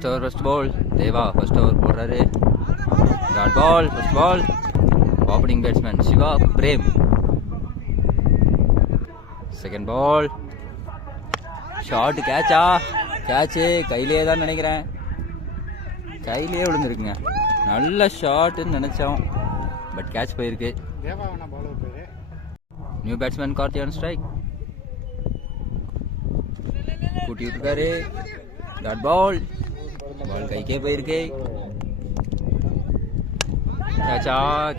First over, first ball. Deva, first over, போடுறாரு. Dot ball, first ball. Opening batsman Shiva Prem. Second ball. Shot catch catch கையிலே தான் நினைக்கிறேன். கையிலே விழுந்துருக்குங்க. நல்ல ஷாட்னு நினைச்சோம். பட் கேட்ச் போயிருக்கு. New batsman Karthi on strike. கூட்டி விட்டுருக்காரு. Dot ball. பால் கைக்கே போயிருக்கு.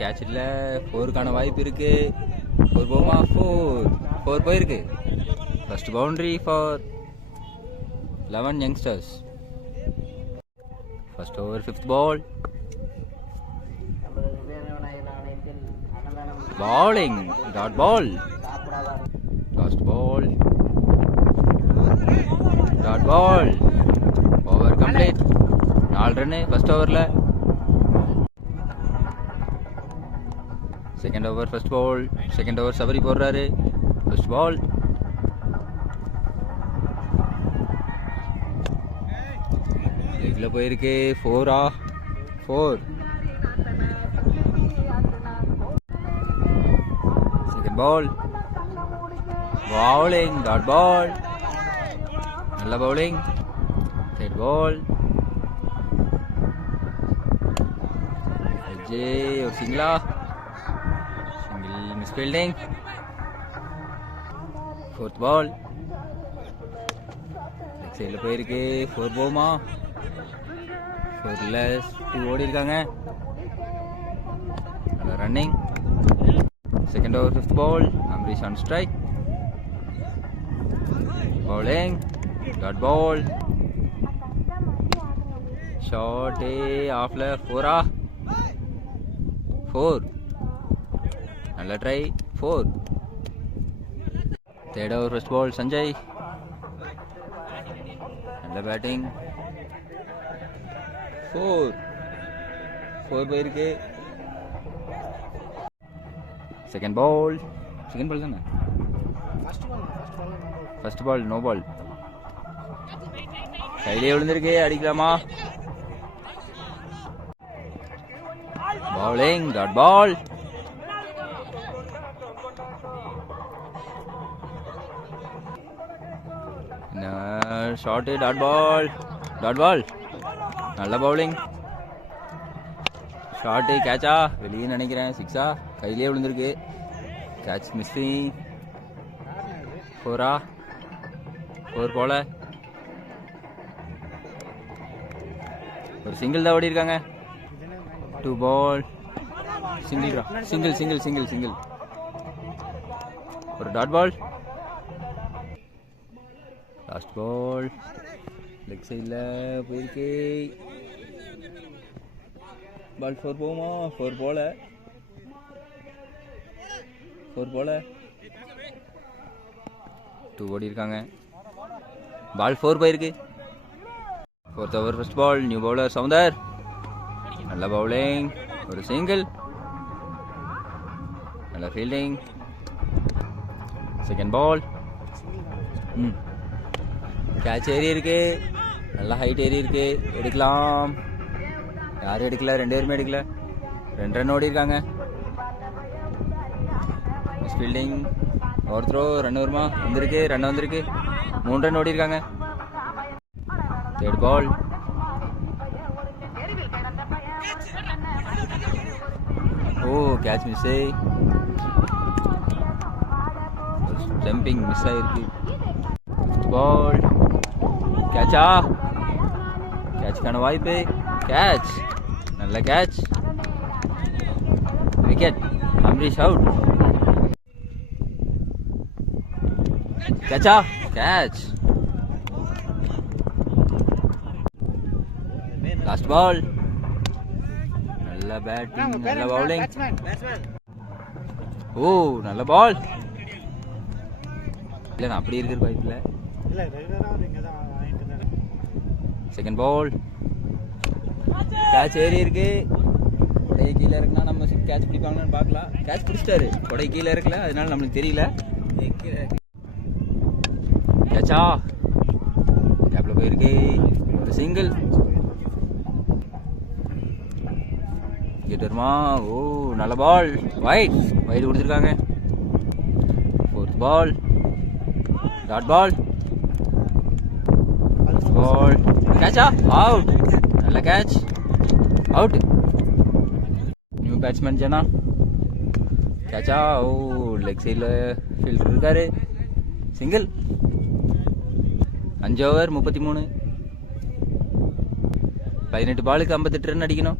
கேட்ச் இல்லை. ஃபோருக்கான வாய்ப்பு இருக்கு. ஃபோர் போமா. ஃபோர் போயிருக்கு. First boundary for 11 youngsters. First over, fifth ball. Bowling. Dot ball. Last ball. Dot ball. Over complete. 4 run first over la. Second over, first ball. Second over Savari போடுறாரு. First ball. லெக்ல போயிருக்கு. 4 second ball. Bowling. Dot ball. நல்ல bowling. Third ball. ஒரு single miss fielding. Fourth ball. Leg சைடில் போயிருக்கு. 4 போமா. 4ல 2 ஓடி இருக்காங்க. Running. Second over, fifth ball. Amrish on strike. Bowling. Dot ball. Shot ஆஃப்ல. 4 நல்ல try. 4. Third over, first ball. Sanjay நல்ல பேட்டிங். 4 போயிருக்கு. செகண்ட் பால் தானே. First ball no ball. கையிலே விழுந்திருக்கு. அடிக்கலாமா? பவுலிங். டாட் பால். ஷார்ட். Dot ball. நல்ல பவுலிங். ஷார்ட்டு. கேட்சா வெளியே நினைக்கிறேன். 6 கையிலே விழுந்திருக்கு. Catch missing. 4 போல. ஒரு சிங்கிள் தான் ஓடி இருக்காங்க. 2 பால். சிங்கிள். ஒரு dot ball. Last ball. Leg சைடில் போயிருக்கு. பால் 4 போகுமா? 4 போல. 2 ஓடி இருக்காங்க. பால் 4 போயிருக்கு. Fourth over, first ball. New bowler Soundar. நல்ல பவுலிங். ஒரு சிங்கிள். நல்ல ஃபீல்டிங். Second ball. கேட்ச் ஏறி இருக்கு. நல்லா ஹைட் ஏறி இருக்கு. எடுக்கலாம். யாரும் எடுக்கல. 2 பேருமே எடுக்கல. 2 ரன் ஓடி இருக்காங்க. Miss fielding. Over throw. Run வருமா? ரன் வந்திருக்கு. 3 ரன் ஓடி இருக்காங்க. Third ball. Catch miss. Jumping miss ஆயிருக்கு. பால். கேட்சுக்கான வாய்ப்பு. கேட்ச். நல்ல catch. Wicket. Amrish out. Catch. Last ball. நல்ல பேட்டிங். நல்ல பவுலிங். நல்ல பால். இல்லை அப்படி இருக்கிற வாய்ப்பில்லை. Second ball. கேட்ச் ஏறி இருக்கு. கொடை கீழே இருக்குன்னா நம்ம கேட்ச் பிடிப்பாங்கன்னு பார்க்கலாம். கேட்ச் பிடிச்சிட்டாரு. கொடை கீழே இருக்கல, அதனால நம்மளுக்கு தெரியல. கேட்சா கேப்ல போயிருக்கு. ஒரு சிங்கிள். வருமா? ஓ நல்ல பால். வைடு கொடுத்துருக்காங்க. Fourth ball. Dot ball. Ball கேட்சா? அவுட். நல்ல catch. Out. New batsman Jana. கேட்சா? ஓ லெக் சைடில் ஃபீல்டர் இருக்காரு. சிங்கிள். 5 ஓவர் 33. 18 பாலுக்கு 58 ரன் அடிக்கணும்.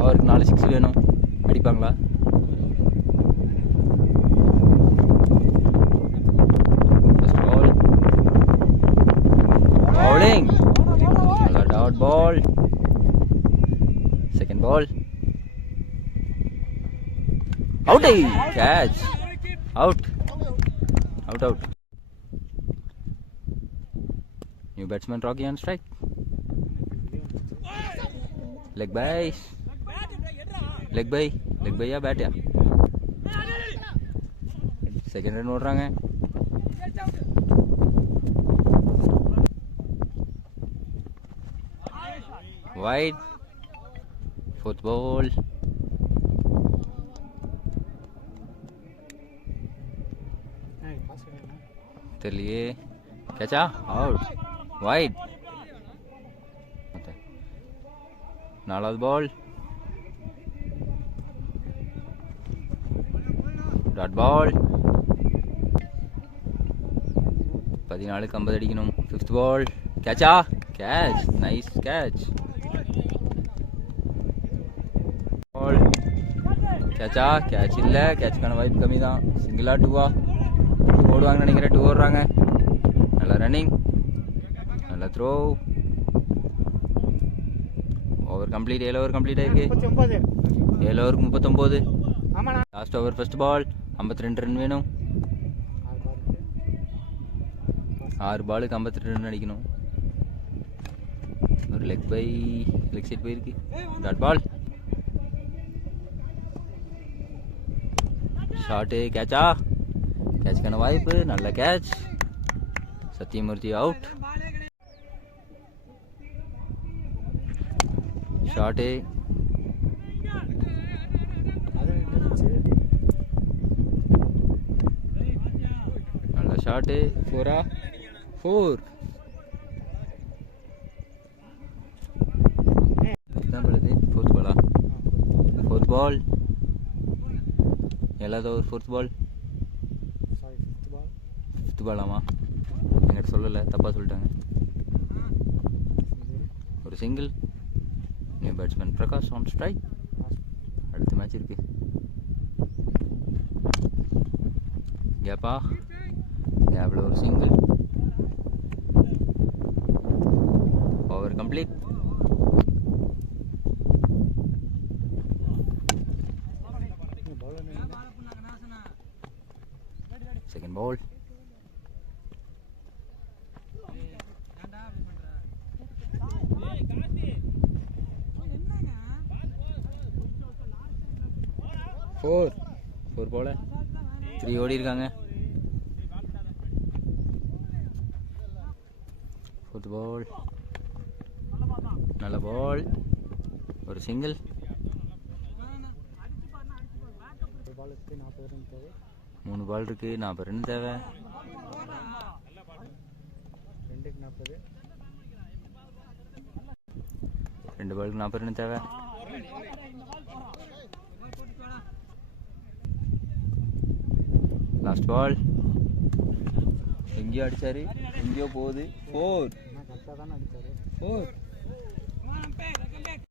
ஓவருக்கு 4 6 வேணும். அடிப்பாங்களா? First ball. பவுலிங். நல்ல dot ball. Second ball. Out. Catch. Out. New batsman Rocky on strike. Leg by ya bat ya. Second run ஓடுறாங்க. Wide. Fourth ball. தெரியலையே. கேட்சா? அவுட். வைட். நாலாவது பால். Dot ball. 14க்கு 50 அடிக்கணும். Fifth ball. கேட்சா? Catch. Nice catch. Ball. கேட்சா? Catch இல்லை. கேட்சுக்கான வாய்ப்பு கம்மி தான். சிங்கிளா 2வா? 2 ஓடுவாங்கன்னு நினைக்கிறேன். 2 ஓடுறாங்க. நல்ல ரன்னிங். நல்ல throw. Over complete. 7 over complete ஆயிருக்கு. 7 ஓவருக்கு 39. Last over first ball. 52 run வேணும். 6 பாலுக்கு 52 ரன் அடிக்கணும். ஒரு லெக் சைட் போயிருக்கு. Dot ball. ஷாட்டு. கேட்சா? கேட்சுக்கான வாய்ப்பு. நல்ல கேட்ச். சத்தியமூர்த்தி அவுட். ஷாட்டு. நல்ல ஷாட்டு. 4. ஃபோர்த் பாலா? Fourth ball. எல்லாவது ஒரு ஃபோர்த் பால். ஃபிஃப்த் பாலாமா? என்கிட்ட சொல்லலை, தப்பாக சொல்லிட்டாங்க. ஒரு single. New batsman Prakash on strike. அடுத்த மேட்ச் இருக்கு. கேப்பில் ஒரு single. Over complete. Second ball. Four ball. 3 ஓடி இருக்காங்க. Fourth ball. நல்ல பால். ஒரு சிங்கிள். 3 பால் இருக்கு. 40 ரன் தேவை. 2 பாலுக்கு 40 ரன் தேவை. Last ball. எங்கேயோ அடிச்சாரு, எங்கேயோ போகுது. 4.